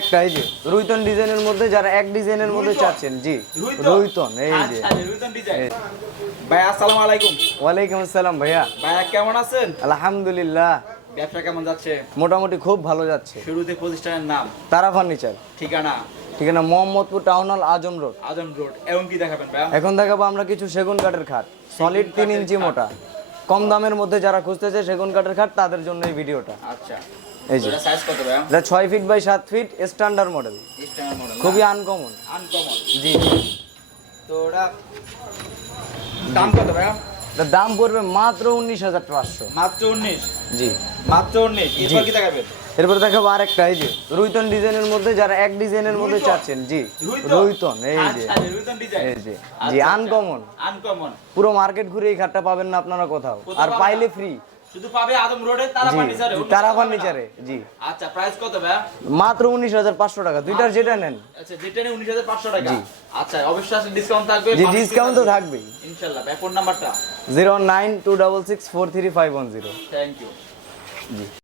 একটা এই যে রুইতন ডিজাইনের মধ্যে যারা এক ডিজাইনের মধ্যে চাচ্ছেন জি রুইতন? এই যে। আচ্ছা। এই। ভাই আসসালামু আলাইকুম। ওয়ালাইকুম আসসালাম ভাইয়া। ভাইয়া কেমন আছেন? আলহামদুলিল্লাহ। ব্যবসা কেমন যাচ্ছে? মোটামুটি খুব ভালো যাচ্ছে। শুরুতে প্রতিষ্ঠানের নাম। তারা ফার্নিচার। ঠিকানা? ঠিকানা মোহাম্মদপুর টাউন হল আজম রোড। আজম রোড। এবং কি দেখাবেন ভাইয়া? এখন দেখাবো আমরা কিছু সেগুন কাঠের খাট। সলিড তিন ইঞ্চি মোটা। কম দামের মধ্যে যারা খুঁজতেছে সেগুন কাঠের খাট তাদের জন্য এই ভিডিওটা। আচ্ছা। এই যে। সাইজ কত ভাই এটা ছয় ফিট বাই সাত feet standard model standard model খুবই আনকমন আনকমন জি। তো ওটা দাম কত এটার দাম পড়বে মাত্র উনিশ হাজার পাঁচশো। মাত্র উনিশ? জি। মাত্র উনিশ? এরপর কি দেখাবেন এরপর দেখাবো আরেকটা এই যে রুইতন ডিজাইনের মধ্যে যারা এক ডিজাইনের মধ্যে? চাচ্ছেন জি রুইতন? এই যে। আচ্ছা, ডিজাইন। এই যে। জি আনকমন আনকমন পুরো মার্কেট ঘুরে এই খাটটা পাবেন না আপনারা কোথাও। আর পাইলে ফ্রি শুধু পাবে আদম রোডে তারা ফার্নিচারে। তারা ফার্নিচারে জি। আচ্ছা প্রাইস কত ভাইয়া? মাত্র উনিশ হাজার পাঁচশো টাকা। দুইটার যেটা নেন। আচ্ছা যেটা হাজার পাঁচশো টাকা। আচ্ছা অবশ্যই ডিসকাউন্ট থাকবে। জি ডিসকাউন্ট তো থাকবেই। ভাই ফোন নাম্বারটা zero nine two double six four three five one zero. Thank you G.